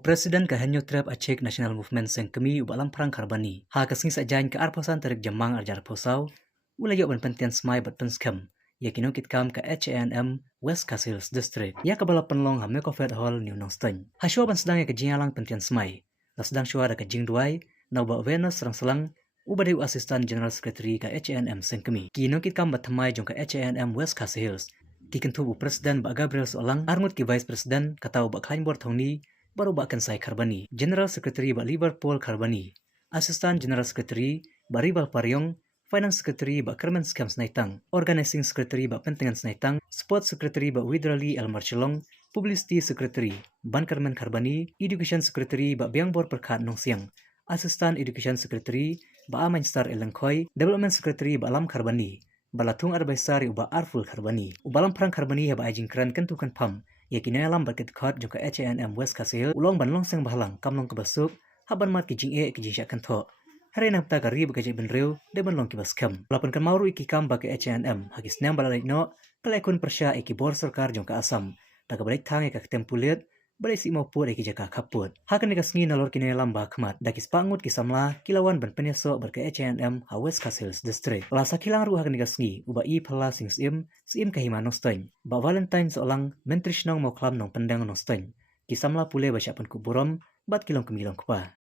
Presiden ka hanyo trap achek National Movement seng kemi ubalam perang karbani. Ha kasing sajain ke arposan tarik jamang arjar posau. Ulayok ban pentian smai bat penskam. Ya kinokit kam ke HANM West Casils District. Ya kabala penlong ha Mekofed Hall New Nongsteng. Ha syua ban sedang ya ke jingalang pentian smai. La sedang syua ada ke jing duai. Na uba Venus serang selang. Uba dewa Assistant General Secretary ke HANM seng kemi. Kinokit kam bat thamai jong ke HANM West Casils. Kikentubu Presiden Bak Gabriel Solang. Armut ki Vice Presiden katau Bak Khainbor Thongni. Baru Bak Kansai Karbani, General Secretary Bak Liverpool Karbani, Assistant General Secretary Bak Ribal Pariong, Finance Secretary Bak Kermen Scam Snaitang, Organizing Secretary Bak Pentingan Snaitang, Sports Secretary Bak Widrali El Marcelong, Publicity Secretary Ban Kermen Karbani, Education Secretary Bak Biangbor Perkat Nong Siang, Assistant Education Secretary Bak Amainstar El Lengkoi, Development Secretary Bak Lam Karbani, Balatung Arbesari Bak Arful Karbani, Ubalam Perang Karbani Bak Ajing Keren Kentukan Pam, Yakin alam berket khot jong ke HANM West Castle ulong ban long seng bahalang kamlong ke basuk haban mat ke jing syak kentho hari nang ta kari bekeje benreu de ban long ke baskam lapan kan mauru iki kam ba ke HANM hagis nyam balai no pelekun persya iki bor sarkar jong ke asam ta ka balik thang ka tempulet balai si mau pur iki jaka kaput hakan ka sngi nalor kine alam ba khmat dakis pangut ki samla kilawan ban penyeso ber ke HANM ha West Castle District la sakilang ru hakan ka sngi uba i phala sing sim kahima nosteng ba Valentine seolang menteri snong mau klam nong pendang nosteng kisamla pule ba syapan kuburom bat kilong kemilong kupa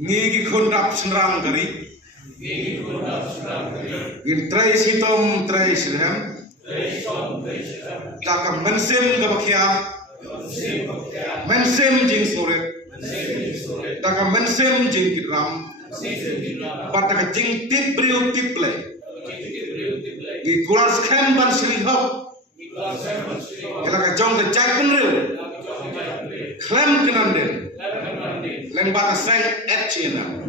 ngigi khundap senrang gari in trai sitom trai sirham takam mensim gabakia mensim jing sore takam mensim jing kidram pataka jing tip priu tip le di kulas kan ban sri hop kala ka jong ke jai penreu klem kenanden len bata sang etchina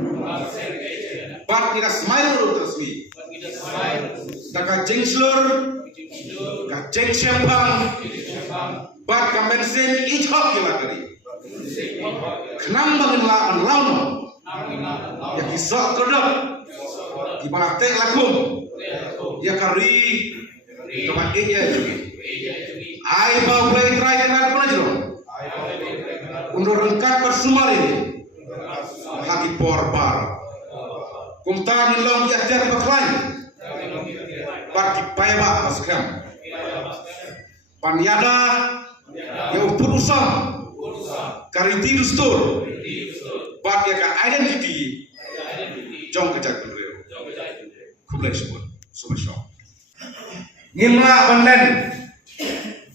bat kita smile terusmi taka jing slur ka jing champang bat ka mensen ich hop kila kali kenam bangen la an launo ya kisah kodok di bawah tek lakum ya kari kapan iya juga ai bau play try kan apa aja undur rengkat bersumar ini lagi porbar kumta nilong di ajar baklain bagi payba maskam panyada ya upurusan kariti dustur bagi ka identity jong kejak beliau kublai sebut subasyo ngimla banden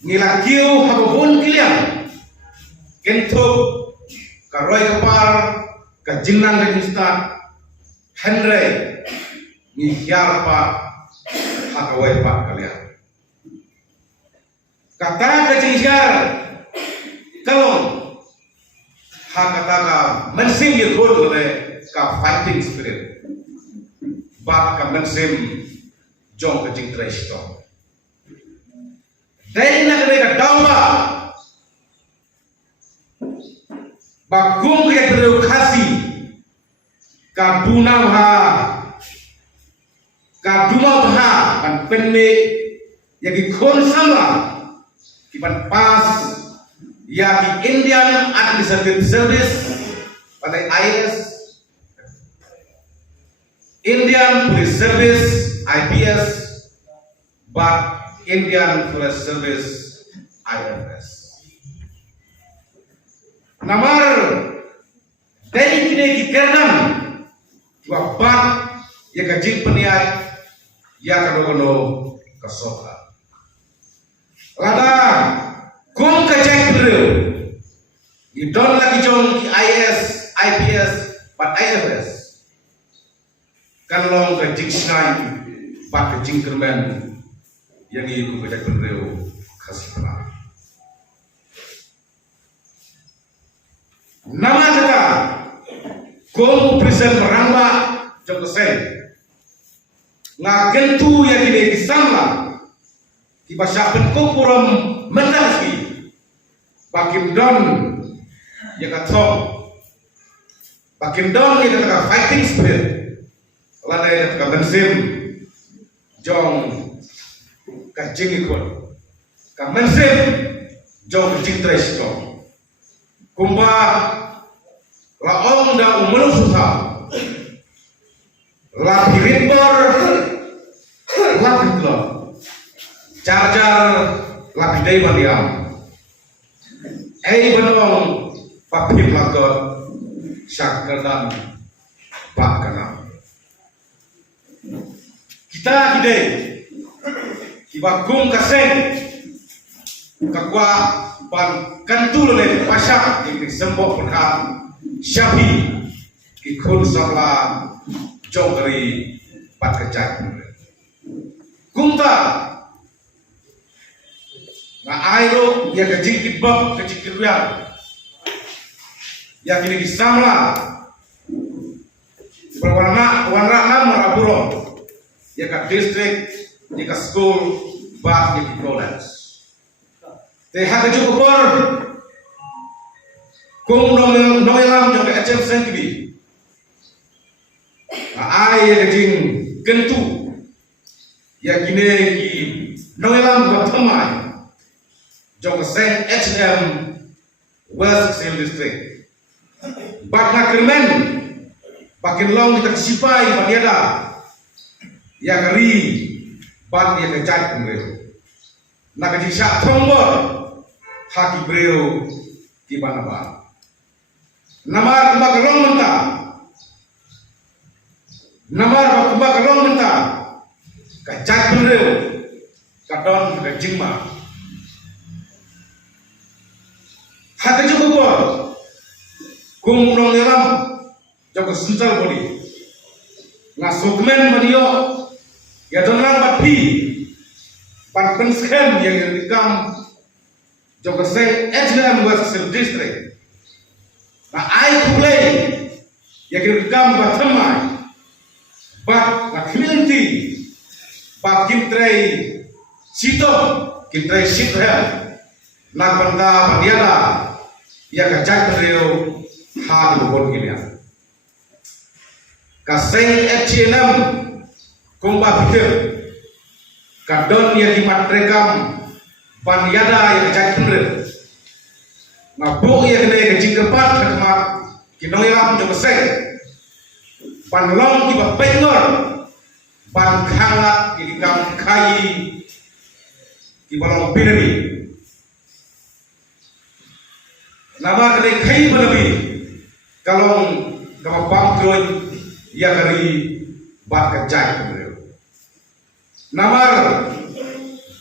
ngila kiu habun kilian kentuk karoy kapar ka jinnan ka ustad Henry ngihyar pa hakawai pa kalian kata ka jinhyar kalong hakata ka mensim yukut oleh ka fighting spirit bak ka mensim jong ka jing tresto dari nak ka dawa bagum ke terukasi kabuna ha kaduma ha kan penne yagi khon sama kiban pas yagi Indian Administrative Service pada IAS Indian Police Service IPS but Indian Forest Service IFS namar dari kini kikeran wabat ya kajil peniat ya kadogono kasoka lada kum kajak beliau idon lagi jong ki IS IPS but IFS kan long kajik snai bat kajing kermen yang iku kajak beliau kasih pelan nama kita kom present meramba joko sen ngagentu yang ini disangla tiba syapen kupuram menangsi bakim don ya katong bakim don ya kata fighting spirit lada ya kata bensim jong kajing ikut ka bensim jong kajing tres jong kumba laong da umenu susah la hiribor la hitlo charjar la bidai maniam benong papim lakot syakatan bakana kita hidai kibagum kaseng kakwa pan kantul le pasak di sembok perham syafi ikut sabla jogri pat kecak kumta na airo ya kejingkit bab kejingkit wian ya kini kisamla berwarna warna nama raburo ya ka district ya ka school bat ya ki college te hak cukup por kum noelam jong ka HM sentbi ai ya kejing kentu ya kini ki noelam ba thamai jong sen HM West Seal District bak na kermen bakin long kita sipai paniada ya kari bat ya kejat kumreo na kejing syak thombor haki breo di banaba namar kumbak long menta namar kumbak long menta kejat kumreo kadon kejing ma hati cukup bor kum nong elam joko sental bodi na sukmen maniyo ya donang batpi pan penskem yang dikam joko seng HM West Seal District na ai kulai yang dikam batamai bat na community bat kintrei sito kintrei sithel na banda maniada ya kajak rio hal bukon gini kaseng HM kumba fitir kadon ya di matrekam paniada ya kajak rio ngabuk ya kena kecing kepat kemat kinoyam jom seng panlong kiba pengor pan khangat di kam kai kibalong pinami nama kena kai pinami kalong kapapang tuan ya kari bat kejai namar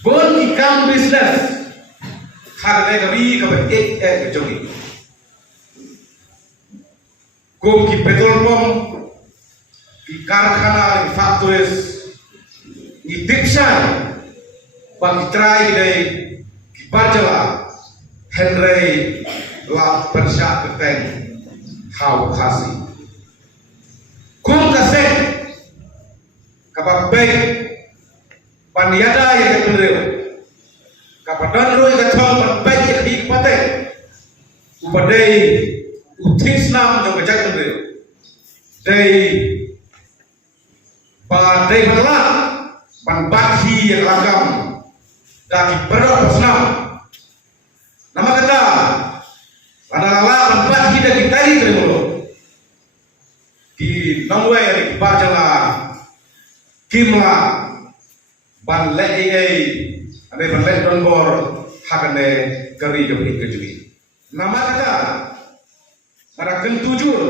bon ikam business harga kari kapan kejogi kum ki petrol pump ki karkhana ki factories ki dikshan bagi try dari ki bajala henry la persya keteng hau khasi kum kasek kapabek paniada yang kedua kapadan roi kathong panbek yang dipate upadai utisnam yang kejak kedua dari padai berla panbakhi yang ragam dari berapa senam nama kata adalah panbakhi dari tadi terima di nongwe di bajala kimla ban lei ade ban lei donbor hakane kari jogi kejui nama kata ada kentujur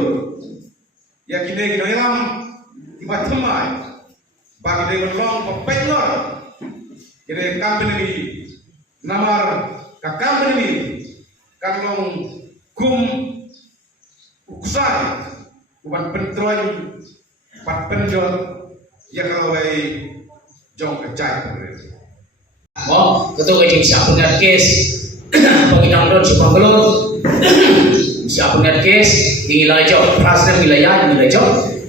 ya kini kino yang tiba temai bagi dia berlong pepelor kini company namar ka company kalong kum uksai bukan pentroy pat penjol ya kalau jong kecai oh betul kejing siapa ngat kes penginang don si panggelor siapa ngat kes di wilayah prasna wilayah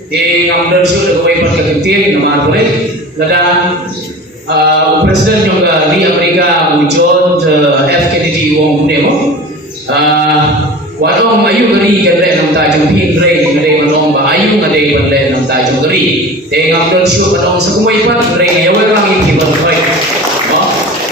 di ngamdon sudah kau ibat kegentin nama boleh lada presiden juga di Amerika wujud F Kennedy wong demo wadong ayu geri gede nam tajung pin rei gede wadong ba ayu gede gede nam tajung geri te ngamdon su wadong sekumai ibat rei yawe kami kibat baik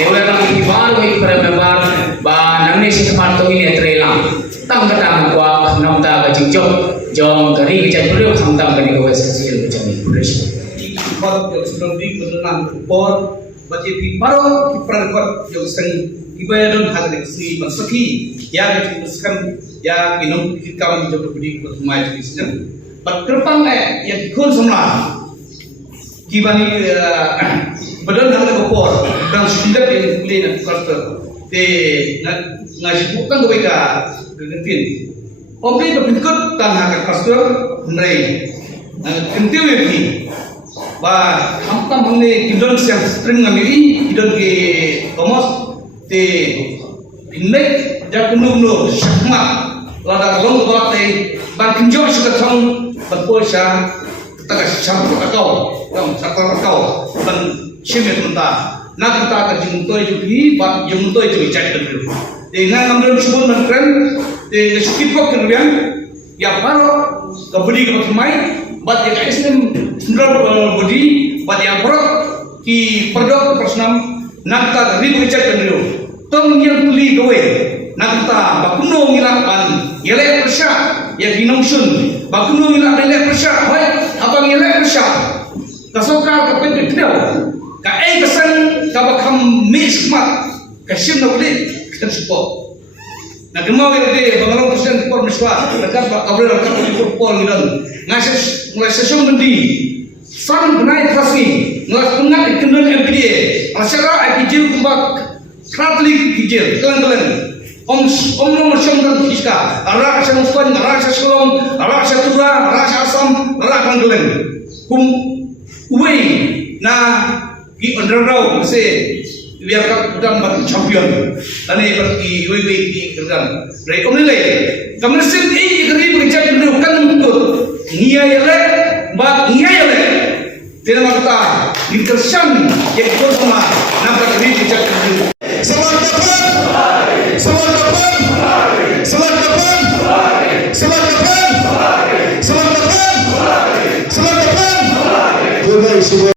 yawe kami kibat baik para member ba nangni si teman to ini trelang tak sang kata kuak nam ta ka jingjok jong kari ke beliau khamtam kani ko esensial ke jami press Kot yang sedang di penelan kupor, baca paro kiprangkot yang sedang dibayarkan harga si mansaki yang diputuskan yang minum hikam jauh beri pertumai di sini. Berkerpang yang dikon semula, kibani badan harga kupor dan sudah yang boleh nak kaster, ngaji bukan mereka gentin. Omni berpikir tanah kaster mereka gentin lagi. Ba hamtam हमने किडन से स्ट्रिंग में भी किडन के कॉमर्स ते इनमें जब नुनो शक्मा लादा लोंग बाते बा किंजो शकथम बपोशा तक शब्द अकाउ तम सकल अकाउ बन शिमे तुंता ना तुंता का जुंतोय जुभी बा जुंतोय जुभी चैट कर ते ना हमरे शुभन मनकरन ते स्किप कर रियन या पारो कबड्डी का थमाई bat yang Islam sendiri budi bat yang perut ki perdok personam nakta ribu cek dulu tong yang tuli gawe nakta bakuno milakan yelek persya yang dinongsun bakuno milak yelek persya hoi abang yelek persya kasoka kapet kedau ka kesan ka bakam mismat ka sim nak beli kita support. Nah, gemau ini bangalong persen por miswa, dekat pak kabril dekat por ngidan. Ngasih sesung gendi, sang benai trasi, ngas pengat kendal MPDA, asyara IPJ kumbak, kratli kijil, kelen. Om nomor syam dan iska, arak syamufan, arak syasulom, arak syatura, arak syasam, arak kelen. Uwei, ki underground masih biar kadang batu champion dan ini berarti WWP kerjaan dari omnilai kamu sen ini kerja bekerja dulu kan untuk ngiayale tidak makta di kerjaan yang bersama nampak kerja